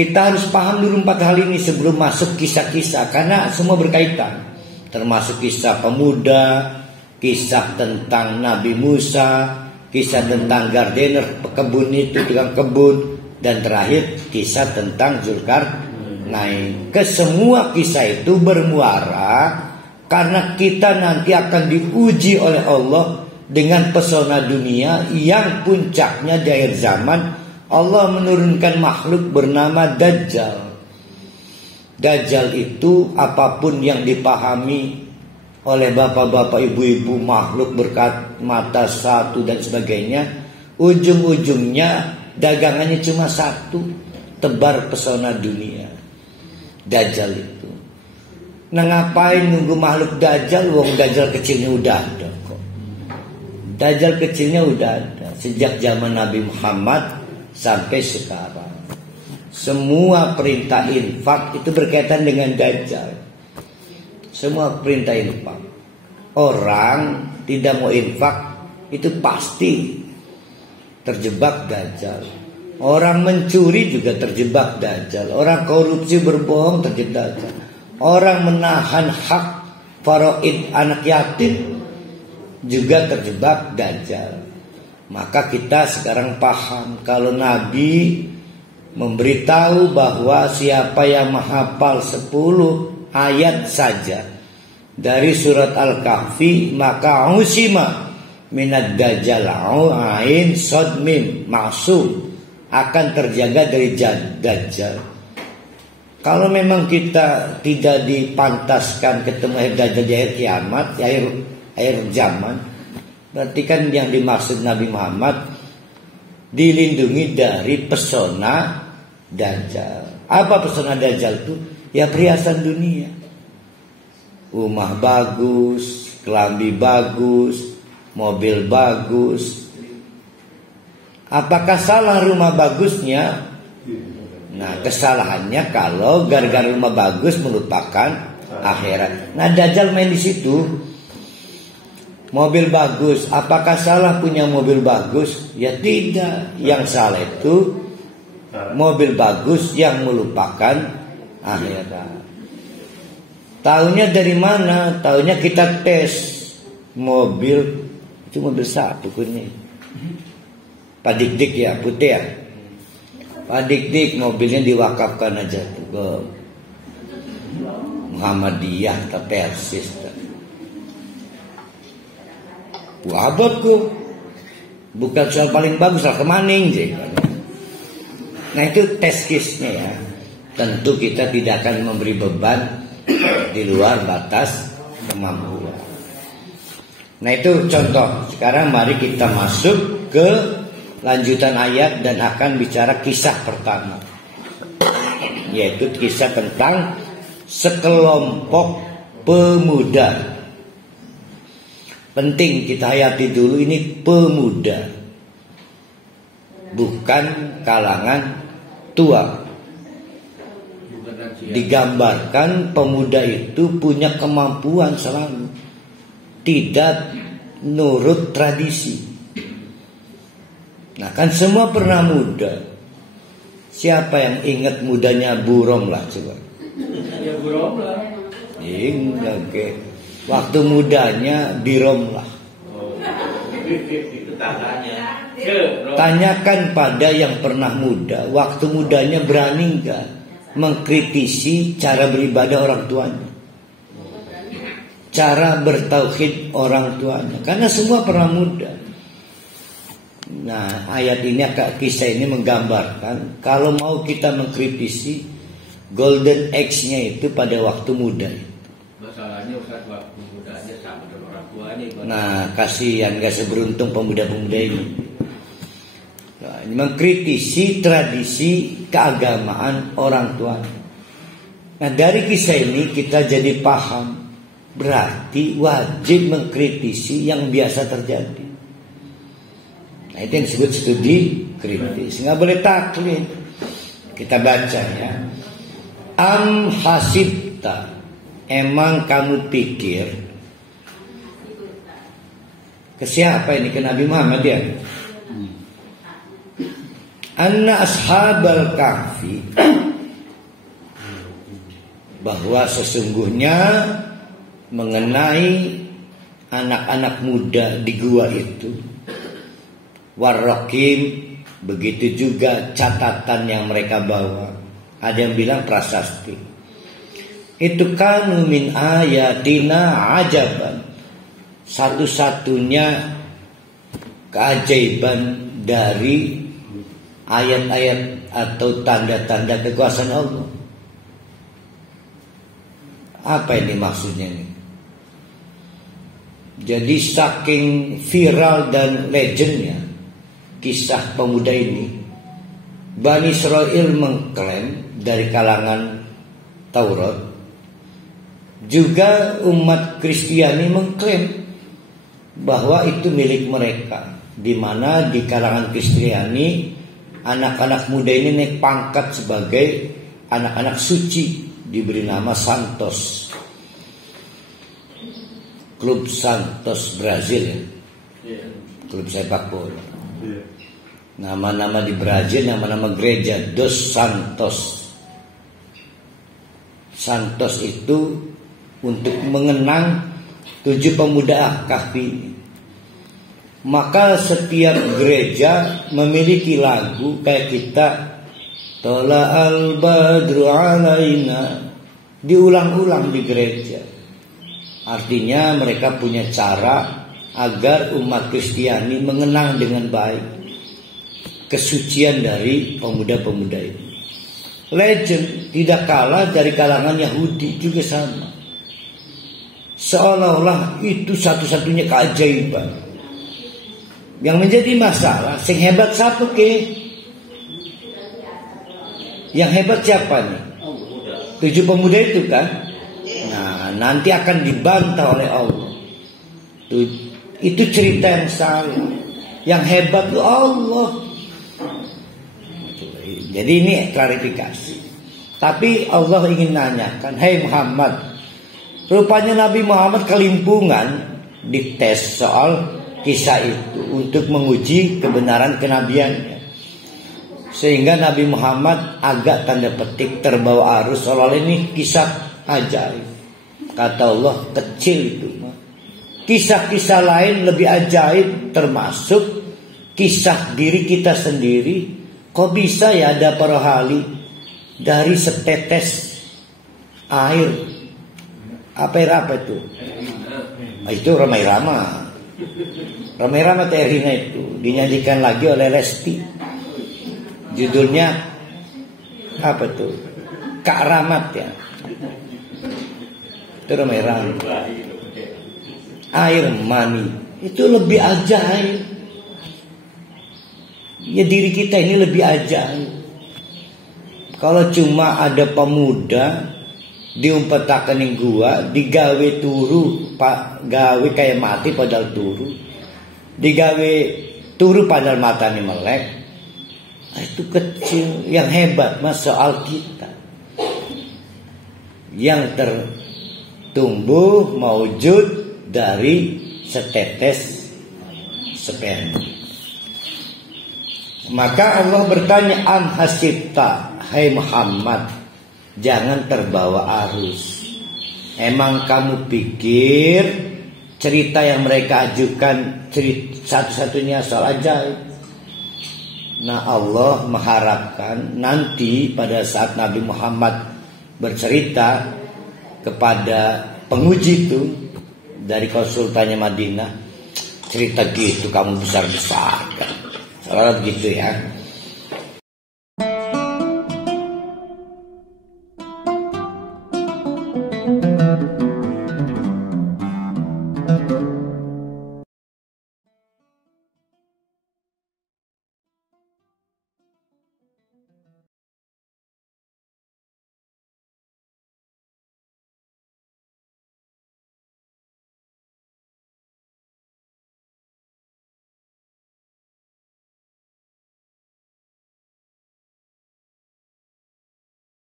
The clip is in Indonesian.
kita harus paham dulu 4 hal ini sebelum masuk kisah-kisah, karena semua berkaitan. Termasuk kisah pemuda, kisah tentang Nabi Musa, kisah tentang gardener pekebun itu, tukang kebun, dan terakhir kisah tentang Zulkarnain. Kesemua kisah itu bermuara karena kita nanti akan diuji oleh Allah dengan pesona dunia yang puncaknya di akhir zaman. Allah menurunkan makhluk bernama Dajjal. Dajjal itu apapun yang dipahami oleh bapak-bapak, ibu-ibu, makhluk berkat mata satu dan sebagainya, ujung-ujungnya dagangannya cuma satu, tebar pesona dunia. Dajjal itu. Nah, ngapain nunggu makhluk Dajjal? Wong Dajjal kecilnya udah ada kok. Dajjal kecilnya udah ada sejak zaman Nabi Muhammad sampai sekarang. Semua perintah infak itu berkaitan dengan Dajjal. Semua perintah infak. Orang tidak mau infak itu pasti terjebak Dajjal. Orang mencuri juga terjebak Dajjal. Orang korupsi berbohong terjebak Dajjal. Orang menahan hak faraid anak yatim juga terjebak Dajjal. Maka kita sekarang paham kalau Nabi memberitahu bahwa siapa yang menghafal 10 ayat saja dari surat Al-Kahfi, maka usima minad dajjal ain sad mim maksum, akan terjaga dari Dajjal. Kalau memang kita tidak dipantaskan ketemu Dajjal di akhir kiamat, di akhir zaman, berarti kan yang dimaksud Nabi Muhammad dilindungi dari pesona Dajjal. Apa pesona Dajjal itu? Ya perhiasan dunia. Rumah bagus, kelambi bagus, mobil bagus. Apakah salah rumah bagusnya? Nah, kesalahannya kalau gara-gara rumah bagus melupakan akhirat. Nah, Dajjal main di situ. Mobil bagus, apakah salah punya mobil bagus? Ya tidak. Yang salah itu mobil bagus yang melupakan akhirat. Taunya dari mana? Taunya kita tes mobil, itu mobil satu kuning. Pak Dik-Dik ya, putih ya. Pak Dik-Dik mobilnya diwakafkan aja tuh ke Muhammadiyah atau Persis. Abadku bukan soal paling bagus, soal kemaning. Nah, itu tes case-nya ya. Tentu kita tidak akan memberi beban di luar batas kemampuan. Nah, itu contoh. Sekarang mari kita masuk ke lanjutan ayat dan akan bicara kisah pertama, yaitu kisah tentang sekelompok pemuda. Penting kita hayati dulu ini pemuda, bukan kalangan tua. Digambarkan pemuda itu punya kemampuan selalu, tidak nurut tradisi. Nah, kan semua pernah muda. Siapa yang ingat mudanya Bu Romlah coba? Ya Bu Romlah. Ingat. Waktu mudanya Biromlah. Tanyakan pada yang pernah muda, waktu mudanya berani enggak mengkritisi cara beribadah orang tuanya, cara bertauhid orang tuanya, karena semua pernah muda. Nah, ayat ini, kisah ini menggambarkan kalau mau kita mengkritisi, golden age-nya itu pada waktu muda. Masalahnya Ustaz, waktu mudanya sama dengan orang tuanya. Nah, kasihan gak seberuntung pemuda-pemuda ini. Nah, ini mengkritisi tradisi keagamaan orang tuanya. Nah, dari kisah ini kita jadi paham, berarti wajib mengkritisi yang biasa terjadi. Nah, itu yang disebut studi kritis. Nggak boleh taklid. Kita baca ya. Am hasibta, emang kamu pikir? Ke siapa ini? Ke Nabi Muhammad ya? Anna ashabal kahfi, bahwa sesungguhnya mengenai anak-anak muda di gua itu, warrokim, begitu juga catatan yang mereka bawa. Ada yang bilang prasasti. Itu kanu min ayatina ajaban. Satu-satunya keajaiban dari ayat-ayat atau tanda-tanda kekuasaan Allah. Apa ini maksudnya ini? Jadi saking viral dan legendnya kisah pemuda ini, Bani Israel mengklaim dari kalangan Taurat, juga umat Kristiani mengklaim bahwa itu milik mereka, di mana di kalangan Kristiani anak-anak muda ini naik pangkat sebagai anak-anak suci, diberi nama Santos, klub Santos Brazil ya, klub sepak bola. Nama-nama di Brazil, nama-nama gereja Dos Santos. Santos itu untuk mengenang 7 pemuda Kahfi. Maka setiap gereja memiliki lagu kayak kita, Tola al-badru alaina, diulang-ulang di gereja. Artinya mereka punya cara agar umat Kristiani mengenang dengan baik kesucian dari pemuda-pemuda ini. Legend tidak kalah dari kalangan Yahudi juga sama. Seolah-olah itu satu-satunya keajaiban. Yang menjadi masalah, sing hebat siapa ke? Yang hebat siapa nih? 7 pemuda itu kan? Nah, nanti akan dibantah oleh Allah. Itu cerita yang salah. Yang hebat itu Allah. Jadi ini klarifikasi. Tapi Allah ingin nanyakan, hai Muhammad, rupanya Nabi Muhammad kelimpungan dites soal kisah itu untuk menguji kebenaran kenabiannya. Sehingga Nabi Muhammad agak tanda petik terbawa arus soal ini kisah ajaib. Kata Allah, kecil itu. Kisah-kisah lain lebih ajaib, termasuk kisah diri kita sendiri. Kok bisa ya ada para hali dari setetes air? Apa itu? Itu Ramai-Rama. Ramai-Rama Terina itu dinyanyikan lagi oleh Lesti. Judulnya apa tuh? Kak Ramat ya. Itu Ramai-Rama. Air mani itu lebih ajaib. Ya diri kita ini lebih ajaib. Kalau cuma ada pemuda diumpetakan ning gua, digawe turu, pak gawe kayak mati padahal turu, digawe turu padahal matanya melek. Itu kecil. Yang hebat mas soal kita yang tertumbuh maujud dari setetes sperma. Maka Allah bertanya, am hasibta, hai Muhammad, jangan terbawa arus. Emang kamu pikir cerita yang mereka ajukan satu-satunya soal ajaib? Nah, Allah mengharapkan nanti pada saat Nabi Muhammad bercerita kepada penguji itu dari konsultannya Madinah, cerita gitu kamu besar-besar kan? Soalnya begitu ya.